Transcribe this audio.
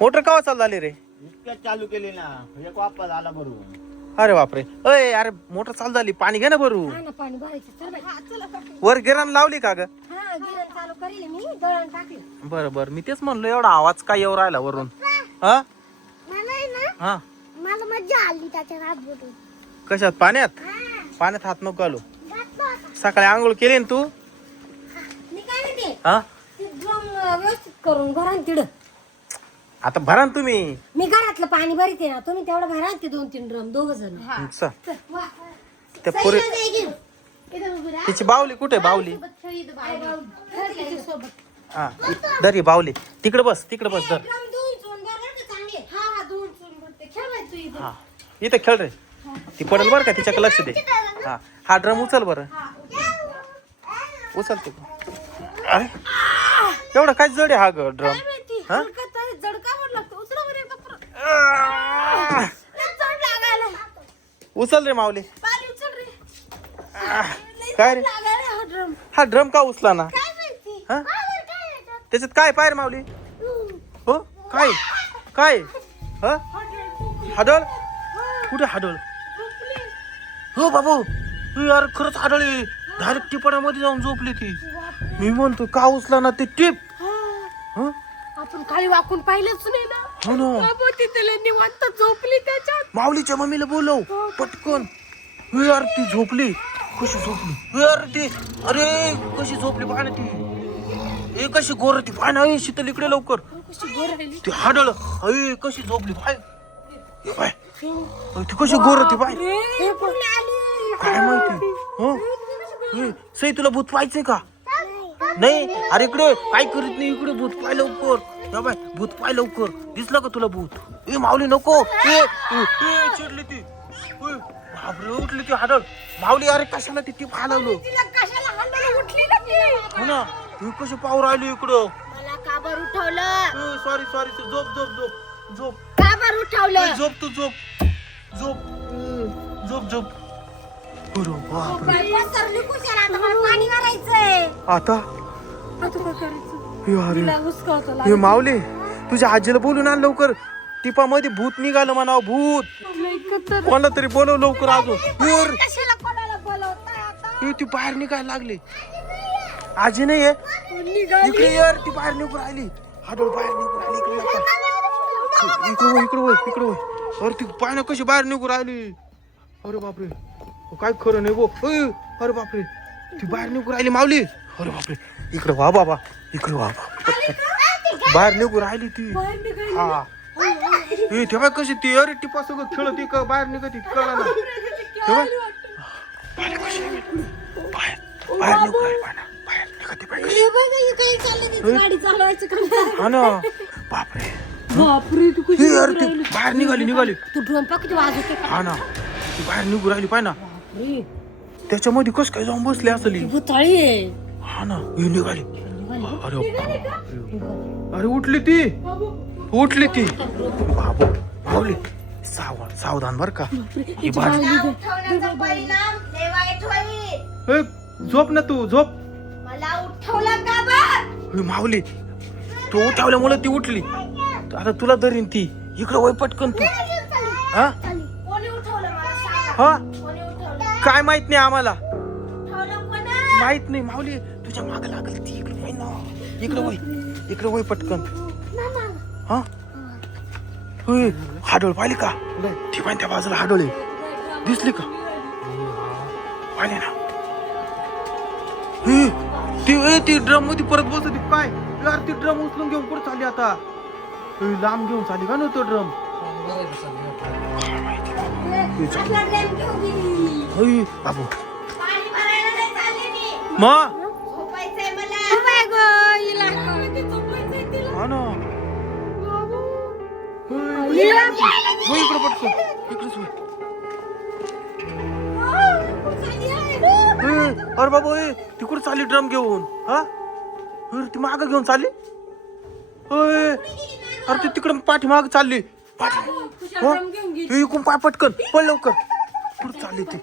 Motor केव्हा चालू झाली रे? इतक्यात चालू केली ना, एक वापस आला बरोबर. अरे बापरे. अय अरे मोटर चालू झाली, पाणी घे ना भरू. हा ना पाणी भरायचं. चल बाई. हा चला काकी. वर गिरण लावली का ग? हा गिरण चालू करील मी, दळण टाकलं. बरं बरं, मी तेच म्हणलो एवढा आवाज काय येऊ राहिला वरून. हा मला आहे ना, हा मला मज्जा आली त्याच्या हात बोलून. कशात? पाण्यात? पाण्यात हात नको घालू. सकाळी आंघोळ केली ना तू? मी काय म्हणते, हा ते ड्रम व्यवस्थित करून भरा ना तिकडं. आता भरा ना तुम्ही. मी घरातलं पाणी भरते ना, तुम्ही तेवढं भरा ना ते 2-3 ड्रम, दोघ जण. चल. त्या पोरी तिची बावली कुठे? बावली हा दरी बावली तिकडे बस, तिकडे बस दर. हा इथे खेळ रे, ती पडेल बरं का, तिच्याकडे लक्ष दे. हा हा ड्रम उचल बरं, उचल तू. अरे एवढा काय जड आहे हा ग ड्रम? हा उचल रे माऊली. काय रे हा ड्रम का उचला ना? हा त्याच्यात काय पाय रे माऊली? हो काय काय? हा हाडळ कुठे हाडळ? हो बाबू यार खरंच हाडळ आहे. डायरेक्ट टिपणामध्ये जाऊन झोपली ती. मी म्हणतो का उचला ना ते टिप. हं? आपण खाली वाकून पाहिलंच नाही ना. हो ना. बाबू तिथे निवांत झोपली त्याच्यात. माऊलीच्या मम्मीला बोलव पटकन. यार ती झोपली. कशी झोपली यार ती? अरे कशी झोपली पाहा ना ती. ए कशी गोर ती पाय ना. शीतल इकडे लवकर. कशी गोर राहिली. ती हाडळ अय कशी झोपली पाय. पाय ती कशी गोर ती पाय. हे कोण आली? काय माहिती. हो सई तुला भूत पाहायचंय का? नाही अरे इकडे काय करीत नाही. इकडे भूत पाय लवकर. या बाय भूत पाय लवकर. दिसलं का तुला भूत? ए माऊली नको. चिडली ती. बापरे उठली ती हाडळ. माऊली अरे कशाला ती टीप हालवलो? तिला कशाला हाणायला उठली ना ती? हो ना ही कशी पाहू राहिली इकडं. मला का बरं उठवलं? सॉरी सॉरी झोप झोप झोप झोप. का बरं उठवलं? झोप तू झोप झोप झोप झोप. बापरे पसरली कुशाला, आता मला पाणी भरायचंय. आता आता काय करायचं? अरे तिला उचकावतं हे माऊली तुझ्या आजीला बोलून आण लवकर. टिपामध्ये भूत निघालं म्हणावं. भूत लागलं. कोणाला तरी बोलव लवकर. अजून कशाला कोणाला बोलवताय आता? ती बाहेर निघायला लागली. आजी नाही आहे इकडे यार. ती बाहेर निघून राहिली. हाडळ बाहेर निघून राहिली. इकडे वळ इकडे वळ इकडे वळ. अरे ती पाय कशी बाहेर निघून राहिली. अरे बापरे काय खरं नाही बो. अरे बापरे ती बाहेर निघून राहिली माऊली. अरे बापरे इकडे वा बाबा इकडे वा बाबा. बाहेर निघून राहिली ती. हा तेव्हा कशी ती अरे टिपा सगळं खेळत का बाहेर निघत कळला ना. तेव्हा बाहेर कशी बाहेर बाहेर निघून राहिली. बाहेर निघत गाडी चालवायचं का? हा ना. बापरे बापरे तू कशी अरे ती बाहेर निघाली. तू ड्रम किती वाजवते का? हा ना ती बाहेर निघून राहिली पाय ना. त्याच्यामध्ये कस काय जाऊन बसले असली. भुताळी आहे. हा ना ही निघाली. अरे अरे उठली ती. उठली ती. बाबू माऊली सावधान बर का. ही झोप ना तू झोप. मला उठवलं का बघ? माऊली तू उठवल्यामुळे ती उठली. आता तुला धरीन ती. इकडे वय पटकन तू. हा कोणी उठवलं मला सांगा. हा कोणी उठवलं? काय माहित नाही आम्हाला. उठवलं कोणी? माहित नाही माऊली तुझ्या माग लागल ती. इकडे वय ना. इकडे वय पटकन. हा हाडोळ पाहिली का? ती पण त्या बाजूला हाडोळे दिसली का? पाहिले ना. ती ड्रम मध्ये परत बसत काय यार. ती ड्रम उचलून घेऊन कुठं चालली आता? लांब घेऊन चालली का नव्हतं ड्रम? आपला ड्रम घेऊन गेली. बाबू पाणी भरायला नाही चालली मी. मग झोपायचंय मला. बाय गो हिला झोपायचंय तिला. हा ना इकडे पटकन. इकडेच अरे बाबा तिकडे चालली ड्रम घेऊन. हा ती माग घेऊन चालली. अरे ती तिकडे पाठीमाग चालली. इकून पाय पटकन पण लवकर. कुठं चालली ती?